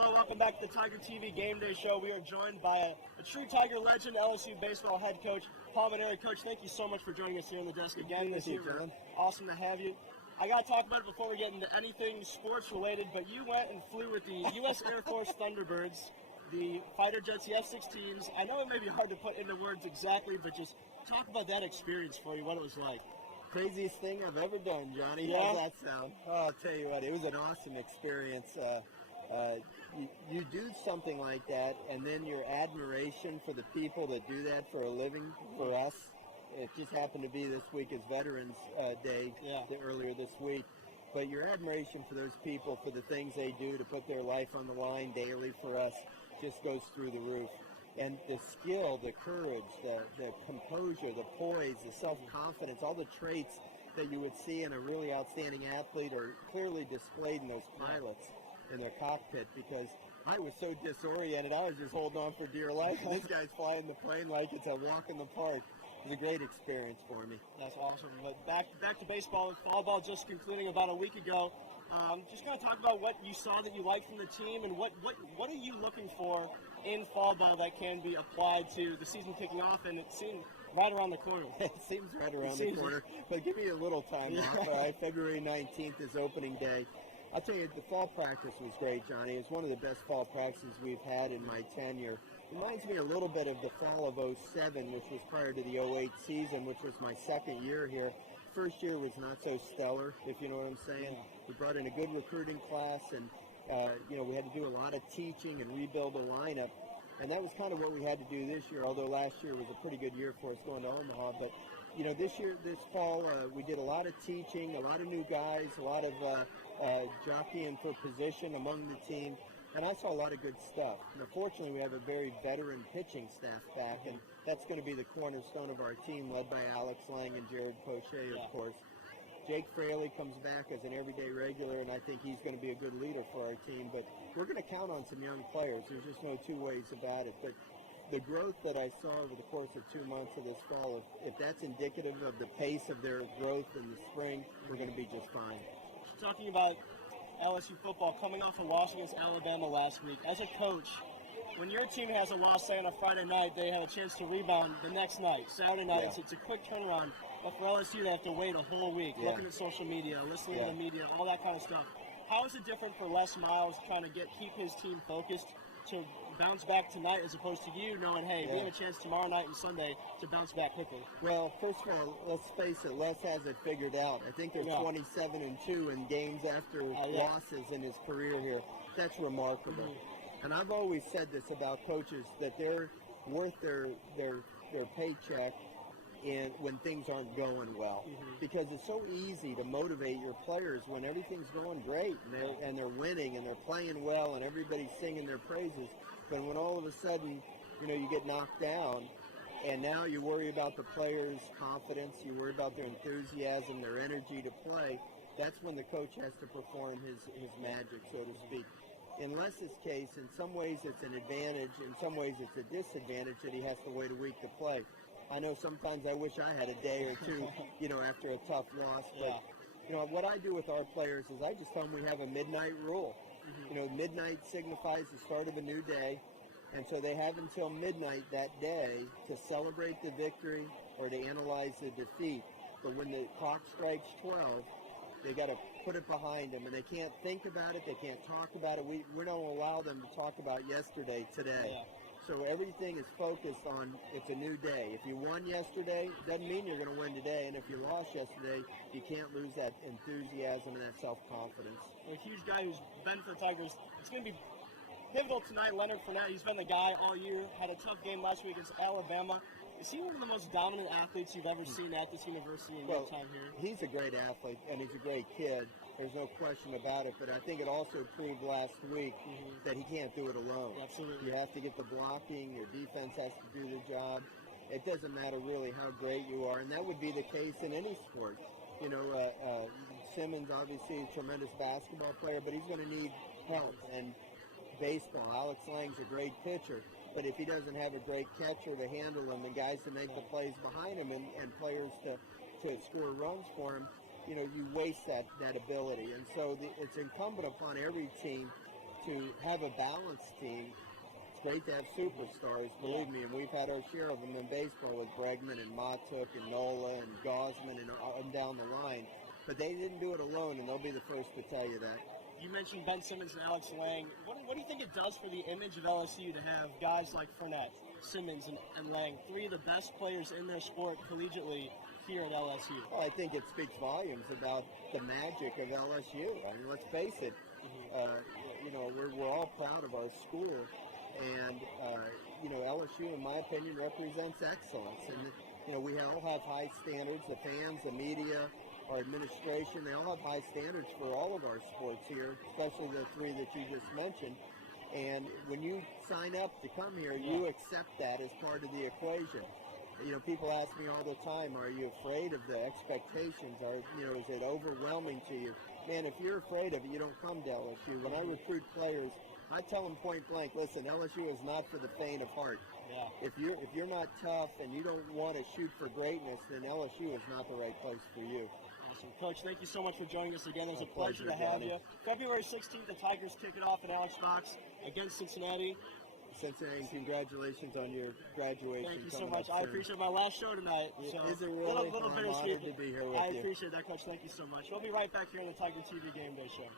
Hello, welcome back to the Tiger TV Game Day Show. We are joined by a true Tiger legend, LSU baseball head coach, Paul Mainieri. Coach, thank you so much for joining us here on the desk again this year. John. Awesome to have you. I got to talk about it before we get into anything sports related, but you went and flew with the U.S. Air Force Thunderbirds, the fighter jets, the F-16s. I know it may be hard to put into words exactly, but just talk about that experience for you, what it was like. Craziest thing I've ever done, Johnny. Yeah? How's that sound? Oh, I'll tell you what, it was an awesome experience. You do something like that, and then your admiration for the people that do that for a living, for us. It just happened to be this week is Veterans Day, earlier this week. But your admiration for those people, for the things they do to put their life on the line daily for us, just goes through the roof. And the skill, the courage, the composure, the poise, the self-confidence, all the traits that you would see in a really outstanding athlete are clearly displayed in those pilots in their cockpit, because I was so disoriented. I was just holding on for dear life. And this guy's flying the plane like it's a walk in the park. It was a great experience for me. That's awesome. But back to baseball and fall ball just concluding about a week ago. Just kind of talk about what you saw that you liked from the team, and what are you looking for in fall ball that can be applied to the season kicking off, and it seemed right around the corner. It seems right around the corner, but give me a little time off. All right, February 19th is opening day. I'll tell you, the fall practice was great, Johnny. It's one of the best fall practices we've had in my tenure. Reminds me a little bit of the fall of '07, which was prior to the '08 season, which was my second year here. First year was not so stellar, if you know what I'm saying. We brought in a good recruiting class, and we had to do a lot of teaching and rebuild a lineup. And that was kind of what we had to do this year, although last year was a pretty good year for us going to Omaha. But, this fall, we did a lot of teaching, a lot of new guys, a lot of jockeying for position among the team. And I saw a lot of good stuff. Now, fortunately, we have a very veteran pitching staff back, and that's going to be the cornerstone of our team, led by Alex Lang and Jared Poche, of course. Jake Fraley comes back as an everyday regular, and I think he's going to be a good leader for our team. But we're going to count on some young players. There's just no two ways about it. But the growth that I saw over the course of 2 months of this fall, if that's indicative of the pace of their growth in the spring, we're going to be just fine. Talking about LSU football, coming off a loss against Alabama last week, as a coach, when your team has a loss, say on a Friday night, they have a chance to rebound the next night, Saturday night. It's a quick turnaround. But for LSU, they have to wait a whole week, looking at social media, listening to the media, all that kind of stuff. How is it different for Les Miles trying to keep his team focused to bounce back tonight, as opposed to you knowing, hey, we have a chance tomorrow night and Sunday to bounce back quickly? Well, first of all, let's face it, Les has it figured out. I think they're 27-2 in games after losses in his career here. That's remarkable. And I've always said this about coaches, that they're worth their paycheck when things aren't going well, because it's so easy to motivate your players when everything's going great and they're winning and they're playing well and everybody's singing their praises. But when all of a sudden, you get knocked down, and now you worry about the players' confidence, you worry about their enthusiasm, their energy to play, that's when the coach has to perform his magic, so to speak. In Les's case, in some ways it's an advantage, in some ways it's a disadvantage that he has to wait a week to play. I know sometimes I wish I had a day or two, after a tough loss. But, what I do with our players is I just tell them we have a midnight rule. Midnight signifies the start of a new day. And so they have until midnight that day to celebrate the victory or to analyze the defeat. But when the clock strikes 12, they got to put it behind them. And they can't think about it. They can't talk about it. We don't allow them to talk about yesterday, today. Yeah. So everything is focused on it's a new day. If you won yesterday, doesn't mean you're going to win today. And if you lost yesterday, you can't lose that enthusiasm and that self-confidence. A huge guy who's been for the Tigers. It's going to be pivotal tonight. Leonard Fournette, he's been the guy all year. Had a tough game last week against Alabama. Is he one of the most dominant athletes you've ever seen at this university in your time here? He's a great athlete, and he's a great kid. There's no question about it. But I think it also proved last week that he can't do it alone. Absolutely. You have to get the blocking. Your defense has to do the job. It doesn't matter really how great you are, and that would be the case in any sport. Simmons, obviously, a tremendous basketball player, but he's going to need help. And baseball, Alex Lang's a great pitcher. But if he doesn't have a great catcher to handle him and guys to make the plays behind him and players to score runs for him, you waste that ability. And so it's incumbent upon every team to have a balanced team. It's great to have superstars, believe me, and we've had our share of them in baseball with Bregman and Matuk and Nola and Gosman and down the line. But they didn't do it alone, and they'll be the first to tell you that. You mentioned Ben Simmons and Alex Lang. What do you think it does for the image of LSU to have guys like Fournette, Simmons, and Lang, three of the best players in their sport collegiately here at LSU? Well, I think it speaks volumes about the magic of LSU. I mean, let's face it. We're all proud of our school, and LSU, in my opinion, represents excellence. And we all have high standards. The fans, the media, our administration, they all have high standards for all of our sports here, especially the three that you just mentioned. And when you sign up to come here, you accept that as part of the equation. People ask me all the time, are you afraid of the expectations? Is it overwhelming to you? Man, if you're afraid of it, you don't come to LSU. When I recruit players, I tell them point blank, listen, LSU is not for the faint of heart. Yeah. If you're not tough and you don't want to shoot for greatness, then LSU is not the right place for you. Awesome. Coach, thank you so much for joining us again. It was a pleasure to Johnny. have you. February 16th, the Tigers kick it off in Alex Box against Cincinnati. Cincinnati, congratulations on your graduation. Thank you so much. I appreciate my last show tonight. So is it really? Little I'm bittersweet. honored to be here with I you. appreciate that, Coach. Thank you so much. We'll be right back here on the Tiger TV Game Day Show.